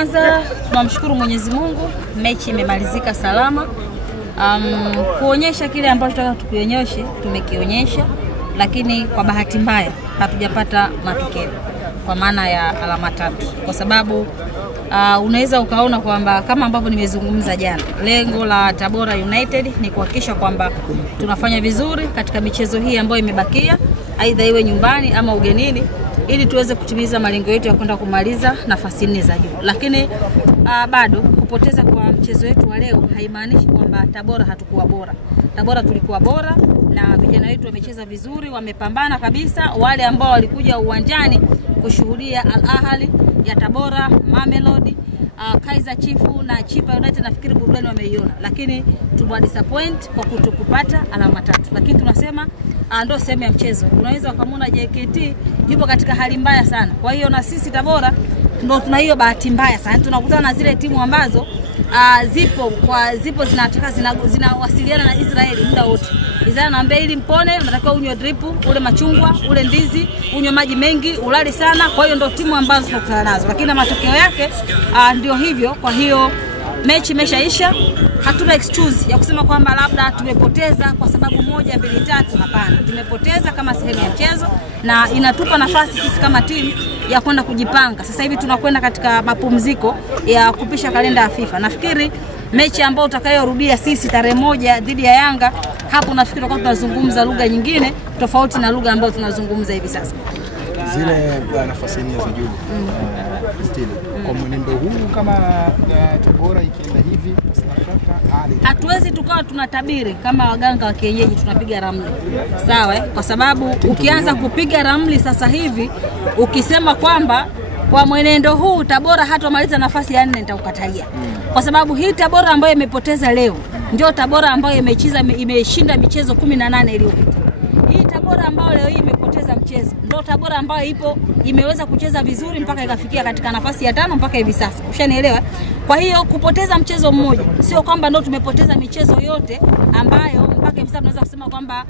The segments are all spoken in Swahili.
Kwanza tunamshukuru Mwenyezi Mungu, mechi imemalizika salama. Kuonyesha kile ambacho tunataka tukionyeshe, tumekionyesha, lakini kwa bahati mbaya hatujapata matokeo kwa maana ya alama 3. Kwa sababu unaweza ukaona kwamba kama ambavyo nimezungumza jana, lengo la Tabora United ni kuhakikisha kwamba tunafanya vizuri katika michezo hii ambayo imebakia, aidha iwe nyumbani ama ugenini, ili tuweze kutimiza malengo yetu ya kwenda kumaliza nafasi 4 za juu. Lakini bado kupoteza kwa mchezo wetu wa leo haimaanishi kwamba Tabora hatukuwa bora. Tabora tulikuwa bora na vijana wetu wamecheza vizuri, wamepambana kabisa. Wale ambao walikuja uwanjani kushuhudia Al Ahly ya Tabora, Mamelodi, Kaizer Chiefs na Chipa United, nafikiri burudani wameiona, lakini tuwa disappoint kwa kutokupata alama 3. Lakini tunasema ndio sehemu ya mchezo. Unaweza ukamwona JKT yupo katika hali mbaya sana. Kwa hiyo na sisi Tabora ndio tuna hiyo bahati mbaya sana. Tunakutana na zile timu ambazo zipo zinataka zinawasiliana na Israeli muda wote. Israeli anaambia ili mpone unatakiwa unywe drip, ule machungwa, ule ndizi, unywe maji mengi, ulale sana. Kwa hiyo ndio timu ambazo tunakutana nazo. Lakini matokeo yake ndio hivyo. Kwa hiyo mechi imeshaisha. Hatuna excuse ya kusema kwamba labda tumepoteza kwa sababu 1, 2, 3. Hapana. Tumepoteza kama sehemu ya mchezo na inatupa nafasi sisi kama timu ya kwenda kujipanga. Sasa hivi tunakwenda katika mapumziko ya kupisha kalenda ya FIFA. Nafikiri mechi ambayo utakayorudia sisi tarehe 1 dhidi ya Yanga, hapo nafikiri kwa tunazungumza lugha nyingine tofauti na lugha ambayo tunazungumza hivi sasa. Zile nafasi 4 za juu. Kwa mwenendo huu kama Tabora ikienda hivi hatuwezi tukawa tunatabiri kama waganga wa kienyeji tunapiga ramli. Sawa Kwa sababu ukianza kupiga ramli sasa hivi ukisema kwamba kwa mwenendo huu Tabora hatomaliza nafasi ya 4, nitakukatalia. Kwa sababu hii Tabora ambayo imepoteza leo ndio Tabora ambayo imeshinda michezo 18 iliyopita. Hii Tabora ambayo leo hii imepoteza mchezo ndio Tabora ambayo imeweza kucheza vizuri mpaka ikafikia katika nafasi ya 5 mpaka hivi sasa. Ushanielewa? Kwa hiyo kupoteza mchezo mmoja sio kwamba ndio tumepoteza michezo yote ambayo mpaka hivi sasa tunaweza kusema kwamba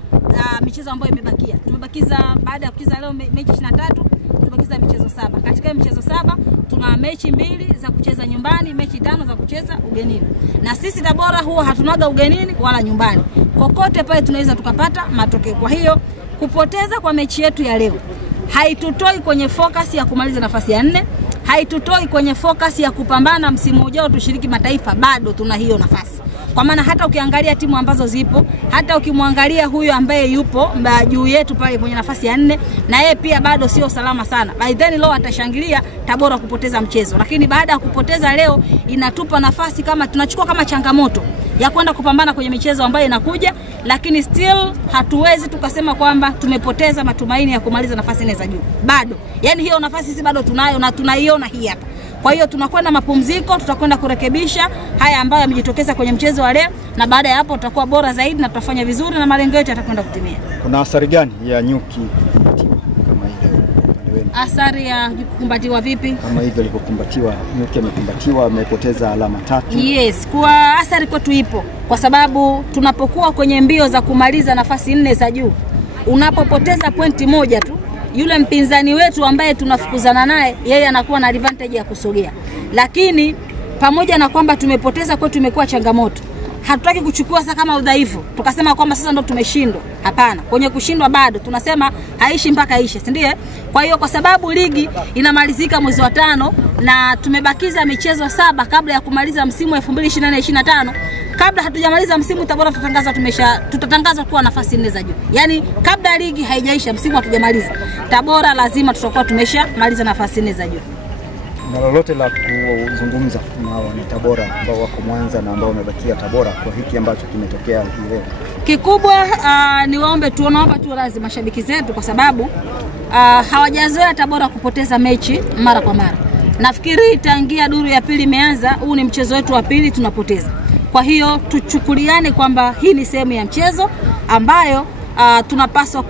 michezo ambayo imebakia. Tumebakiza baada ya kucheza leo mechi 23, tumebakiza michezo 7. Katika michezo 7 tuna mechi 2 za kucheza nyumbani, mechi 5 za kucheza ugenini. Na sisi Tabora huwa hatunaga ugenini wala nyumbani. Kokote pale tunaweza tukapata matokeo. Kwa hiyo kupoteza kwa mechi yetu ya leo haitutoi kwenye focus ya kumaliza nafasi ya 4, haitutoi kwenye focus ya kupambana msimu ujao tushiriki mataifa. Bado tuna hiyo nafasi. Kwa maana hata ukiangalia timu ambazo zipo, hata ukimwangalia huyo ambaye yupo juu yetu pale kwenye nafasi ya 4, na yeye pia bado sio salama sana. By then leo atashangilia Tabora kupoteza mchezo. Lakini baada ya kupoteza leo inatupa nafasi kama tunachukua kama changamoto ya kwenda kupambana kwenye michezo ambayo inakuja, lakini still hatuwezi tukasema kwamba tumepoteza matumaini ya kumaliza nafasi 4 za juu. Bado. Yaani hiyo nafasi sisi bado tunayo na tunaiona hii hapa. Kwa hiyo tunakwenda mapumziko, tutakwenda kurekebisha haya ambayo yamejitokeza kwenye mchezo wa leo, na baada ya hapo tutakuwa bora zaidi na tutafanya vizuri na malengo yetu yatakwenda kutimia. Kuna athari gani ya nyuki kukumbatiwa kama ile? Athari ya kukumbatiwa vipi? Kama hivyo alivyokumbatiwa, nyuki amekumbatiwa, amepoteza alama 3. Yes, kwa athari kwetu ipo. Kwa sababu tunapokuwa kwenye mbio za kumaliza nafasi 4 za juu, unapopoteza pointi 1 tu, yule mpinzani wetu ambaye tunafukuzana naye, yeye anakuwa na advantage ya kusogea. Lakini pamoja na kwamba tumepoteza kwetu imekuwa changamoto, hatutaki kuchukua sasa kama udhaifu tukasema kwamba sasa ndo tumeshindwa. Hapana, kwenye kushindwa bado tunasema haishi mpaka ishe, si ndiye? Kwa hiyo kwa sababu ligi inamalizika mwezi wa 5 na tumebakiza michezo 7 kabla ya kumaliza msimu 2024-25, kabla hatujamaliza msimu Tabora tutatangaza kuwa nafasi 4 za juu. Yaani kabla ligi haijaisha, msimu hatujamaliza, Tabora lazima tutakuwa tumeshamaliza nafasi 4 za juu. Na lolote la kuzungumza na wana Tabora ambao wako Mwanza na ambao wamebakia Tabora kwa hiki ambacho kimetokea leo? Kikubwa niwaombe tunaomba tu radhi mashabiki zetu kwa sababu hawajazoea Tabora kupoteza mechi mara kwa mara. Nafikiri tangia duru ya pili imeanza, huu ni mchezo wetu wa pili tunapoteza. Kwa hiyo tuchukuliane kwamba hii ni sehemu ya mchezo ambayo tunapaswa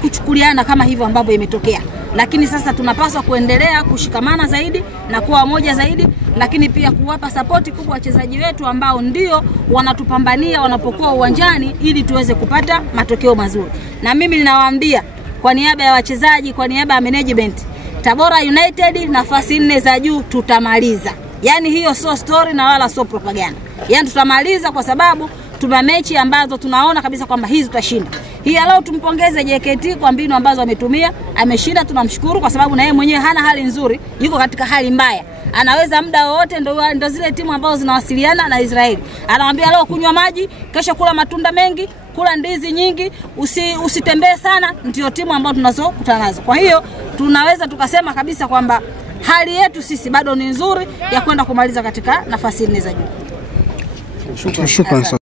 kuchukuliana kama hivyo ambavyo imetokea. Lakini sasa tunapaswa kuendelea kushikamana zaidi na kuwa moja zaidi, lakini pia kuwapa support kubwa wachezaji wetu ambao ndio wanatupambania wanapokuwa uwanjani ili tuweze kupata matokeo mazuri. Na mimi ninawaambia kwa niaba ya wachezaji, kwa niaba ya management, Tabora United nafasi 4 za juu tutamaliza. Yani hiyo sio story na wala sio propaganda. Yani tutamaliza kwa sababu tuna mechi ambazo tunaona kabisa kwamba hizi tutashinda. Hii leo tumpongeze JKT kwa mbinu ambazo ametumia, ameshinda, tunamshukuru kwa sababu na yeye mwenyewe hana hali nzuri, yuko katika hali mbaya. Anaweza muda wote, ndo zile timu ambazo zinawasiliana na Israeli. Anamwambia leo kunywa maji, kesho kula matunda mengi, kula ndizi nyingi, usitembee sana, ndio timu ambazo tunazokutana nazo. Kwa hiyo tunaweza tukasema kabisa kwamba hali yetu sisi bado ni nzuri ya kwenda kumaliza katika nafasi 4 za juu. Shukrani.